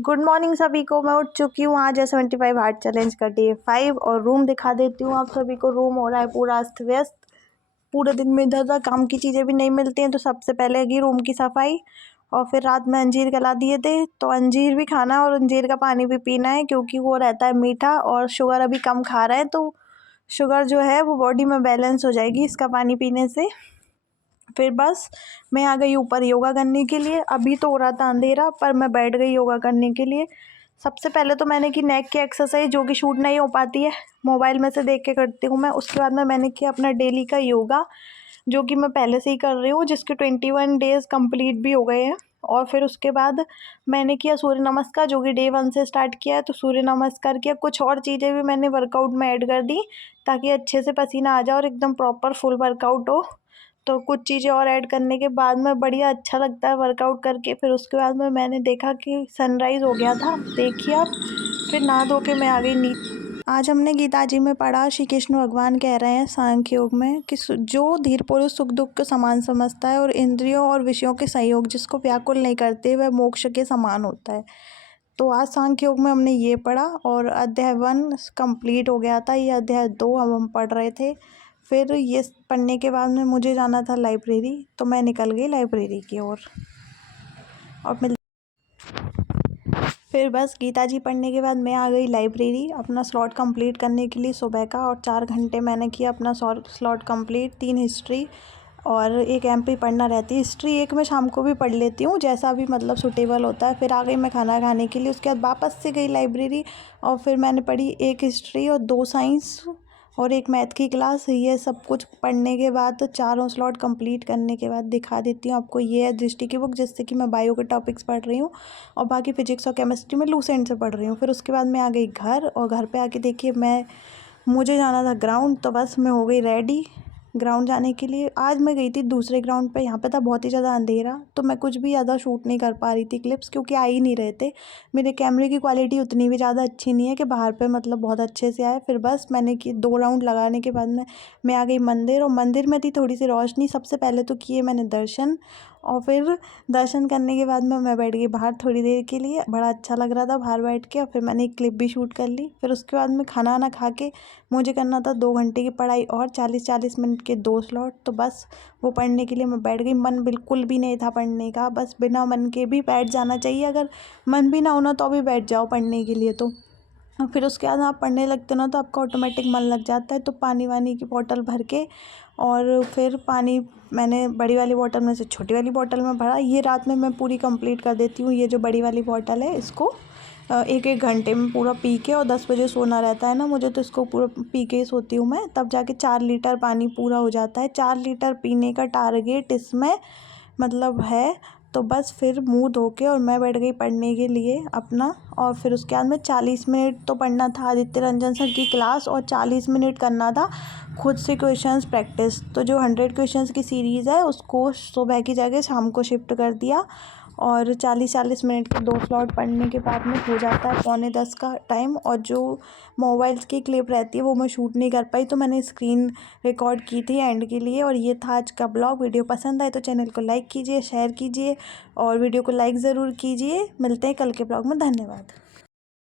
Good morning सभी को। मैं उठ चुकी हूँ। आज है 75 हार्ट चैलेंज का डे 5 और रूम दिखा देती हूँ आप सभी को। रूम हो रहा है पूरा अस्त व्यस्त। पूरे दिन में इधर उधर काम की चीज़ें भी नहीं मिलती हैं, तो सबसे पहले की रूम की सफाई। और फिर रात में अंजीर गला दिए थे, तो अंजीर भी खाना है और अंजीर का पानी भी पीना है, क्योंकि वो रहता है मीठा और शुगर अभी कम खा रहे हैं, तो शुगर जो है वो बॉडी में बैलेंस हो जाएगी इसका पानी पीने से। फिर बस मैं आ गई ऊपर योगा करने के लिए। अभी तो हो रहा था अंधेरा, पर मैं बैठ गई योगा करने के लिए। सबसे पहले तो मैंने की नेक की एक्सरसाइज, जो कि शूट नहीं हो पाती है, मोबाइल में से देख के करती हूँ मैं। उसके बाद में मैंने किया अपना डेली का योगा, जो कि मैं पहले से ही कर रही हूँ, जिसके 21 डेज़ कंप्लीट भी हो गए हैं। और फिर उसके बाद मैंने किया सूर्य नमस्कार, जो कि डे 1 से स्टार्ट किया है, तो सूर्य नमस्कार किया। कुछ और चीज़ें भी मैंने वर्कआउट में ऐड कर दी, ताकि अच्छे से पसीना आ जाए और एकदम प्रॉपर फुल वर्कआउट हो। तो कुछ चीज़ें और ऐड करने के बाद में बढ़िया अच्छा लगता है वर्कआउट करके। फिर उसके बाद में मैंने देखा कि सनराइज़ हो गया था, देखिए आप। फिर नहा धो के मैं आ गई नीचे। आज हमने गीता जी में पढ़ा, श्री कृष्ण भगवान कह रहे हैं सांख्य योग में कि जो धीर पुरुष सुख दुख को समान समझता है और इंद्रियों और विषयों के संयोग जिसको व्याकुल नहीं करते, वह मोक्ष के समान होता है। तो आज सांख्य योग में हमने ये पढ़ा और अध्याय 1 कंप्लीट हो गया था। ये अध्याय 2 अब हम पढ़ रहे थे। फिर ये पढ़ने के बाद में मुझे जाना था लाइब्रेरी, तो मैं निकल गई लाइब्रेरी की ओर। और फिर बस गीता जी पढ़ने के बाद मैं आ गई लाइब्रेरी अपना स्लॉट कंप्लीट करने के लिए सुबह का। और 4 घंटे मैंने किया अपना स्लॉट कंप्लीट। 3 हिस्ट्री और 1 एमपी पढ़ना रहती है। हिस्ट्री 1 मैं शाम को भी पढ़ लेती हूँ, जैसा भी मतलब सूटेबल होता है। फिर आ गई मैं खाना खाने के लिए। उसके बाद वापस से गई लाइब्रेरी और फिर मैंने पढ़ी 1 हिस्ट्री और 2 साइंस और 1 मैथ की क्लास। ये सब कुछ पढ़ने के बाद तो चारों स्लॉट कंप्लीट करने के बाद दिखा देती हूँ आपको। ये है दृष्टि की बुक, जिससे कि मैं बायो के टॉपिक्स पढ़ रही हूँ और बाकी फिजिक्स और केमिस्ट्री में लूसेंट से पढ़ रही हूँ। फिर उसके बाद मैं आ गई घर और घर पे आके देखिए मुझे जाना था ग्राउंड, तो बस मैं हो गई रेडी ग्राउंड जाने के लिए। आज मैं गई थी दूसरे ग्राउंड पे। यहाँ पे था बहुत ही ज़्यादा अंधेरा, तो मैं कुछ भी ज़्यादा शूट नहीं कर पा रही थी क्लिप्स, क्योंकि आ ही नहीं रहे थे। मेरे कैमरे की क्वालिटी उतनी भी ज़्यादा अच्छी नहीं है कि बाहर पे मतलब बहुत अच्छे से आए। फिर बस मैंने कि 2 राउंड लगाने के बाद में मैं आ गई मंदिर, और मंदिर में थी थोड़ी सी रोशनी। सबसे पहले तो किए मैंने दर्शन, और फिर दर्शन करने के बाद में मैं बैठ गई बाहर थोड़ी देर के लिए। बड़ा अच्छा लग रहा था बाहर बैठ के। और फिर मैंने एक क्लिप भी शूट कर ली। फिर उसके बाद में खाना वाना खा के मुझे करना था 2 घंटे की पढ़ाई और 40-40 मिनट के 2 स्लॉट। तो बस वो पढ़ने के लिए मैं बैठ गई। मन बिल्कुल भी नहीं था पढ़ने का, बस बिना मन के भी बैठ जाना चाहिए। अगर मन भी ना होना तो भी बैठ जाओ पढ़ने के लिए। तो फिर उसके बाद आप पढ़ने लगते हो ना, तो आपका ऑटोमेटिक मन लग जाता है। तो पानी वानी की बोतल भर के, और फिर पानी मैंने बड़ी वाली बोतल में से छोटी वाली बोतल में भरा। ये रात में मैं पूरी कंप्लीट कर देती हूँ। ये जो बड़ी वाली बोतल है, इसको 1-1 घंटे में पूरा पी के, और 10 बजे सोना रहता है ना मुझे, तो इसको पूरा पी के ही सोती हूँ मैं। तब जाके 4 लीटर पानी पूरा हो जाता है। 4 लीटर पीने का टारगेट इसमें मतलब है। तो बस फिर मुंह धो के और मैं बैठ गई पढ़ने के लिए अपना। और फिर उसके बाद में 40 मिनट तो पढ़ना था आदित्य रंजन सर की क्लास, और 40 मिनट करना था खुद से क्वेश्चंस प्रैक्टिस। तो जो 100 क्वेश्चंस की सीरीज़ है, उसको सुबह की जगह शाम को शिफ्ट कर दिया। और 40-40 मिनट के 2 स्लॉट पढ़ने के बाद में हो जाता है 9:45 का टाइम। और जो मोबाइल्स की क्लिप रहती है वो मैं शूट नहीं कर पाई, तो मैंने स्क्रीन रिकॉर्ड की थी एंड के लिए। और ये था आज का ब्लॉग। वीडियो पसंद आए तो चैनल को लाइक कीजिए, शेयर कीजिए और वीडियो को लाइक ज़रूर कीजिए। मिलते हैं कल के ब्लॉग में। धन्यवाद।